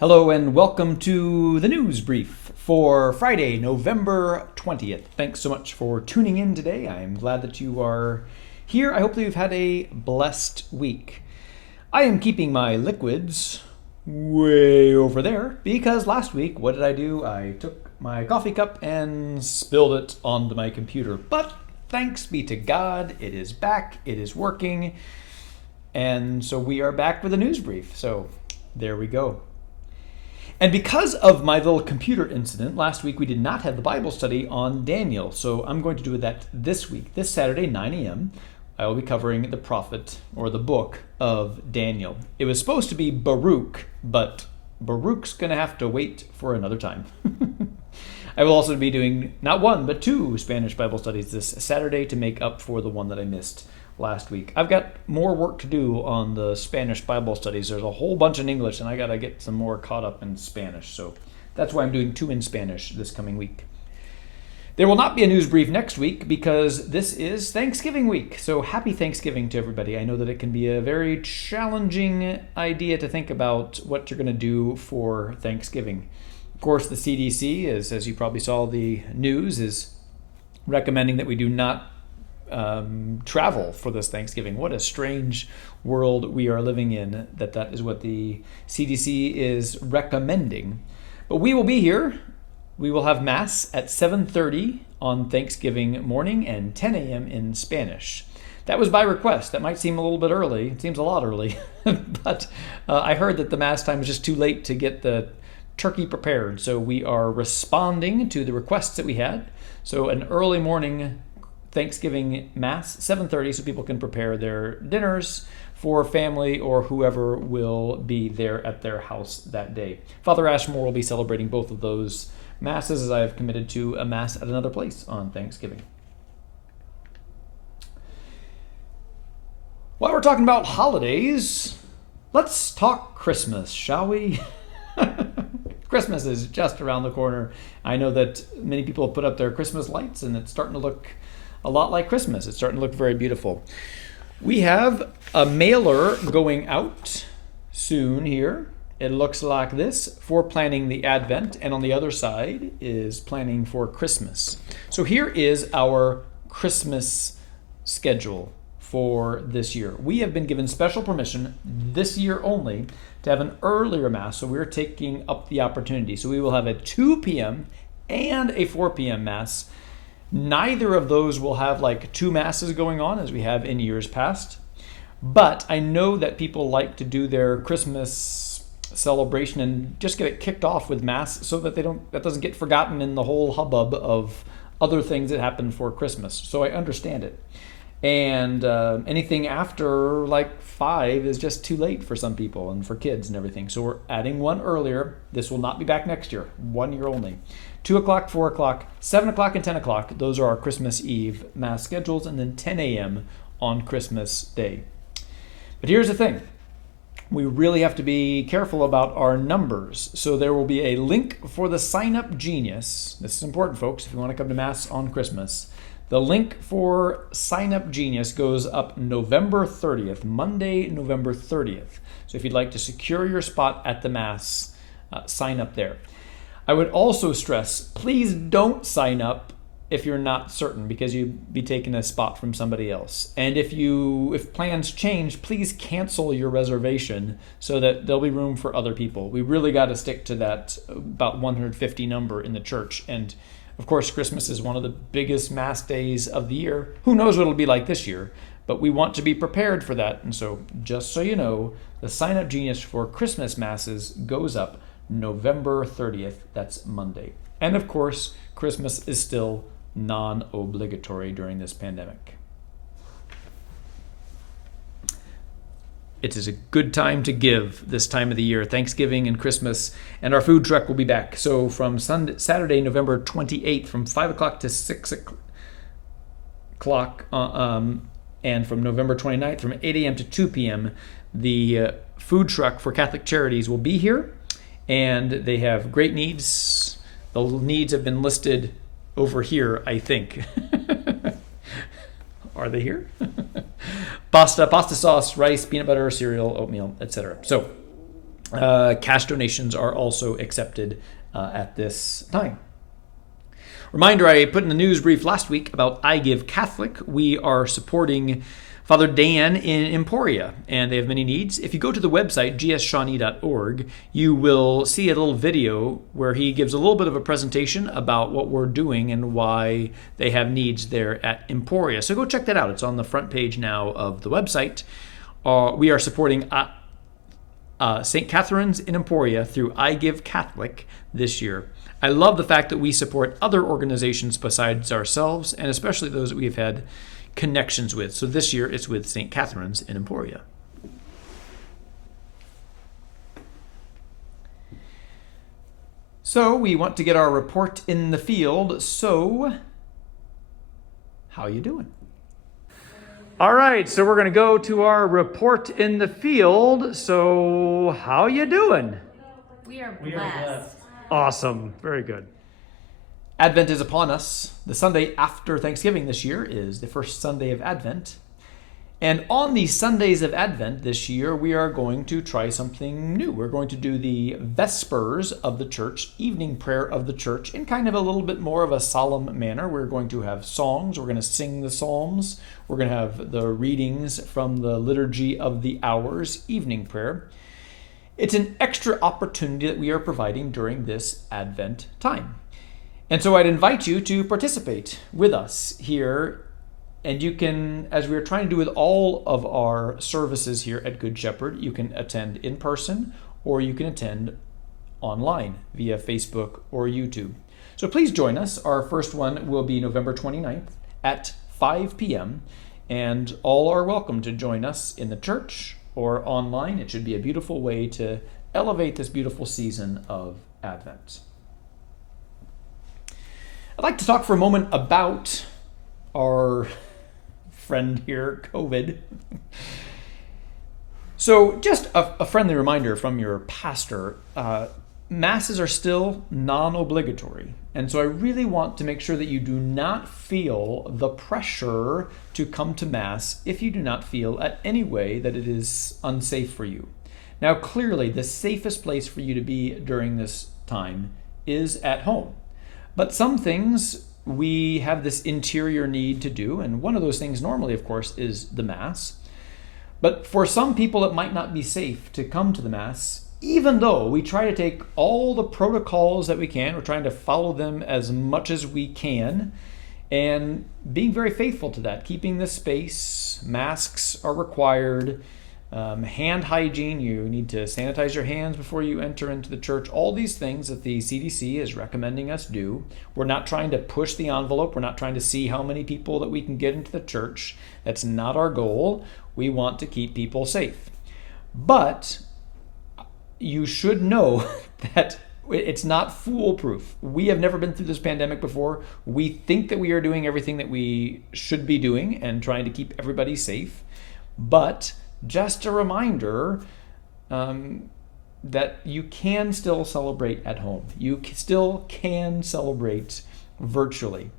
Hello and welcome to the news brief for Friday, November 20th. Thanks so much for tuning in today. I'm glad that you are here. I hope that you've had a blessed week. I am keeping my liquids way over there because last week, what did I do? I took my coffee cup and spilled it onto my computer. But thanks be to God, it is back, it is working, and so we are back with a news brief. So there we go. And because of my little computer incident, last week we did not have the Bible study on Daniel. So I'm going to do that this week. This Saturday, 9 a.m., I will be covering the prophet or the book of Daniel. It was supposed to be Baruch, but Baruch's going to have to wait for another time. I will also be doing not one, but two Spanish Bible studies this Saturday to make up for the one that I missed last week. I've got more work to do on the Spanish Bible studies. There's a whole bunch in English, and I got to get some more caught up in Spanish. So that's why I'm doing two in Spanish this coming week. There will not be a news brief next week because this is Thanksgiving week. So happy Thanksgiving to everybody. I know that it can be a very challenging idea to think about what you're going to do for Thanksgiving. Of course, the CDC is, as you probably saw the news, is recommending that we do not travel for this Thanksgiving. What a strange world we are living in that is what the CDC is recommending. But we will be here. We will have Mass at 7:30 on Thanksgiving morning and 10 a.m. in Spanish. That was by request. That might seem a little bit early. It seems a lot early. But I heard that the Mass time was just too late to get the turkey prepared. So we are responding to the requests that we had. So an early morning Thanksgiving Mass, 7:30, so people can prepare their dinners for family or whoever will be there at their house that day. Father Ashmore will be celebrating both of those Masses as I have committed to a Mass at another place on Thanksgiving. While we're talking about holidays, let's talk Christmas, shall we? Christmas is just around the corner. I know that many people have put up their Christmas lights and it's starting to look a lot like Christmas. It's starting to look very beautiful. We have a mailer going out soon here. It looks like this for planning the Advent, and on the other side is planning for Christmas. So here is our Christmas schedule for this year. We have been given special permission this year only to have an earlier Mass, so we're taking up the opportunity. So we will have a 2 p.m. and a 4 p.m. Mass. Neither of those will have like two Masses going on as we have in years past. But I know that people like to do their Christmas celebration and just get it kicked off with Mass so that that doesn't get forgotten in the whole hubbub of other things that happen for Christmas. So I understand it. And anything after like 5 is just too late for some people and for kids and everything. So we're adding one earlier. This will not be back next year, 1 year only. 2 o'clock, 4 o'clock, 7 o'clock, and 10 o'clock. Those are our Christmas Eve Mass schedules, and then 10 a.m. on Christmas Day. But here's the thing. We really have to be careful about our numbers. So there will be a link for the Sign Up Genius. This is important, folks, if you want to come to Mass on Christmas. The link for Sign Up Genius goes up November 30th, Monday, November 30th. So if you'd like to secure your spot at the Mass, sign up there. I would also stress, please don't sign up if you're not certain, because you'd be taking a spot from somebody else. And if plans change, please cancel your reservation so that there'll be room for other people. We really got to stick to that about 150 number in the church. And of course, Christmas is one of the biggest Mass days of the year. Who knows what it'll be like this year, but we want to be prepared for that. And so just so you know, the Sign Up Genius for Christmas Masses goes up November 30th. That's Monday. And of course, Christmas is still non-obligatory during this pandemic. It is a good time to give this time of the year, Thanksgiving and Christmas, and our food truck will be back. So from Saturday, November 28th, from 5 o'clock to 6 o'clock, and from November 29th, from 8 a.m. to 2 p.m., the food truck for Catholic Charities will be here, and they have great needs. The needs have been listed over here, I think. Are they here? Pasta sauce, rice, peanut butter, cereal, oatmeal, etc. So Cash donations are also accepted at this time. Reminder, I put in the news brief last week about I Give Catholic. We are supporting Father Dan in Emporia, and they have many needs. If you go to the website, gshawnee.org, you will see a little video where he gives a little bit of a presentation about what we're doing and why they have needs there at Emporia. So go check that out. It's on the front page now of the website. We are supporting St. Catherine's in Emporia through I Give Catholic this year. I love the fact that we support other organizations besides ourselves, and especially those that we've had connections with. So this year it's with St. Catherine's in Emporia. So we want to get our report in the field. So how you doing? All right, so we're going to go to our report in the field. So how you doing? We are blessed. Awesome. Very good. Advent is upon us. The Sunday after Thanksgiving this year is the first Sunday of Advent. And on the Sundays of Advent this year, we are going to try something new. We're going to do the Vespers of the Church, evening prayer of the Church, in kind of a little bit more of a solemn manner. We're going to have songs. We're going to sing the Psalms. We're going to have the readings from the Liturgy of the Hours, evening prayer. It's an extra opportunity that we are providing during this Advent time. And so I'd invite you to participate with us here. And you can, as we are trying to do with all of our services here at Good Shepherd, you can attend in person or you can attend online via Facebook or YouTube. So please join us. Our first one will be November 29th at 5 p.m. And all are welcome to join us in the church or online. It should be a beautiful way to elevate this beautiful season of Advent. I'd like to talk for a moment about our friend here, COVID. So just a friendly reminder from your pastor, masses are still non-obligatory. And so I really want to make sure that you do not feel the pressure to come to Mass if you do not feel at any way that it is unsafe for you. Now, clearly, the safest place for you to be during this time is at home. But some things we have this interior need to do, and one of those things normally, of course, is the Mass. But for some people, it might not be safe to come to the Mass, even though we try to take all the protocols that we can. We're trying to follow them as much as we can, and being very faithful to that, keeping the space. Masks are required. Hand hygiene, you need to sanitize your hands before you enter into the church. All these things that the CDC is recommending us do. We're not trying to push the envelope. We're not trying to see how many people that we can get into the church. That's not our goal. We want to keep people safe. But you should know that it's not foolproof. We have never been through this pandemic before. We think that we are doing everything that we should be doing and trying to keep everybody safe. But just a reminder that you can still celebrate at home. You still can celebrate virtually.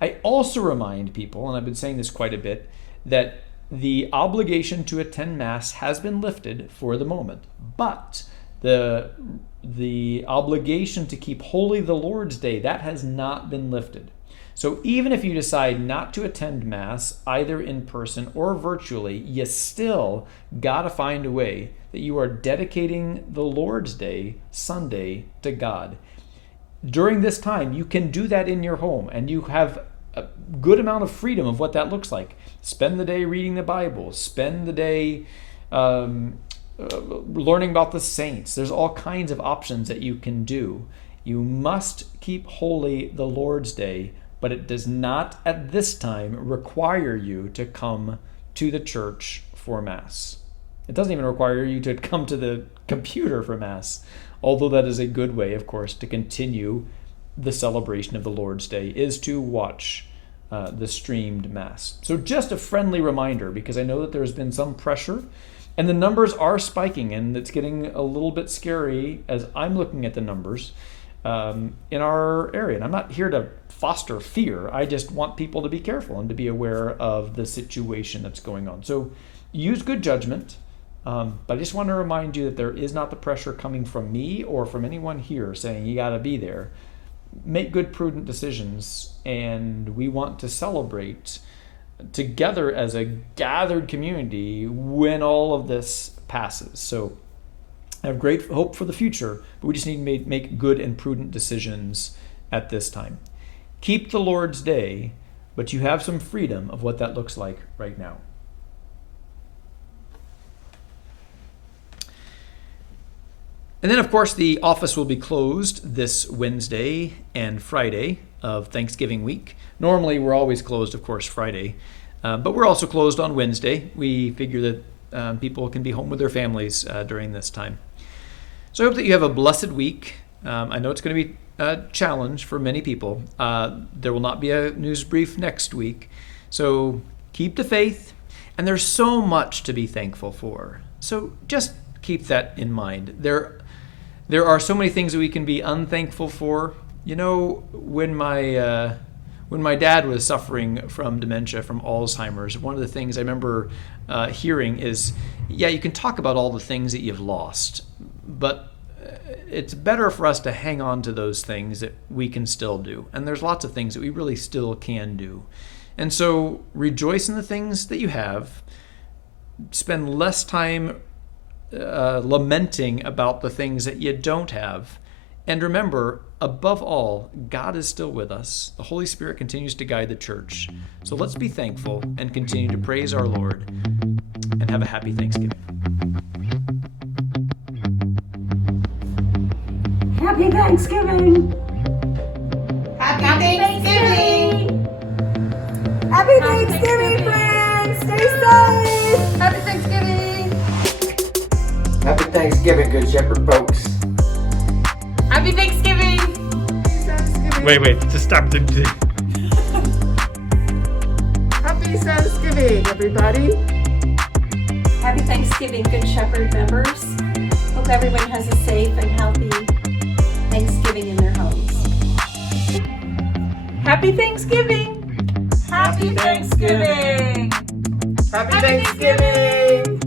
I also remind people, and I've been saying this quite a bit, that the obligation to attend Mass has been lifted for the moment, but the obligation to keep holy the Lord's Day, that has not been lifted. So even if you decide not to attend Mass, either in person or virtually, you still got to find a way that you are dedicating the Lord's Day, Sunday, to God. During this time, you can do that in your home, and you have a good amount of freedom of what that looks like. Spend the day reading the Bible. Spend the day learning about the saints. There's all kinds of options that you can do. You must keep holy the Lord's Day, but it does not at this time require you to come to the church for Mass. It doesn't even require you to come to the computer for Mass, although that is a good way, of course, to continue the celebration of the Lord's Day, is to watch the streamed Mass. So just a friendly reminder, because I know that there's been some pressure, and the numbers are spiking, and it's getting a little bit scary as I'm looking at the numbers in our area. And I'm not here to foster fear. I just want people to be careful and to be aware of the situation that's going on. So use good judgment. But I just want to remind you that there is not the pressure coming from me or from anyone here saying you got to be there. Make good, prudent decisions, and we want to celebrate together as a gathered community when all of this passes. So I have great hope for the future, but we just need to make good and prudent decisions at this time. Keep the Lord's Day, but you have some freedom of what that looks like right now. And then, of course, the office will be closed this Wednesday and Friday of Thanksgiving week. Normally, we're always closed, of course, Friday. But we're also closed on Wednesday. We figure that people can be home with their families during this time. So I hope that you have a blessed week. I know it's going to be a challenge for many people. There will not be a news brief next week. So keep the faith. And there's so much to be thankful for. So just keep that in mind. There are so many things that we can be unthankful for. You know, when my dad was suffering from dementia, from Alzheimer's, one of the things I remember hearing is, yeah, you can talk about all the things that you've lost, but it's better for us to hang on to those things that we can still do. And there's lots of things that we really still can do. And so rejoice in the things that you have. Spend less time lamenting about the things that you don't have. And remember, above all, God is still with us. The Holy Spirit continues to guide the church. So let's be thankful and continue to praise our Lord, and have a happy Thanksgiving. Happy Thanksgiving! Happy Thanksgiving! Happy Thanksgiving, friends! Stay safe! Happy Thanksgiving! Happy Thanksgiving, Good Shepherd folks. Happy Thanksgiving! Wait, just stop. Happy Thanksgiving, everybody! Happy Thanksgiving, Good Shepherd members. Hope everyone has a safe and healthy Thanksgiving in their homes. Happy Thanksgiving! Happy Thanksgiving! Happy Thanksgiving!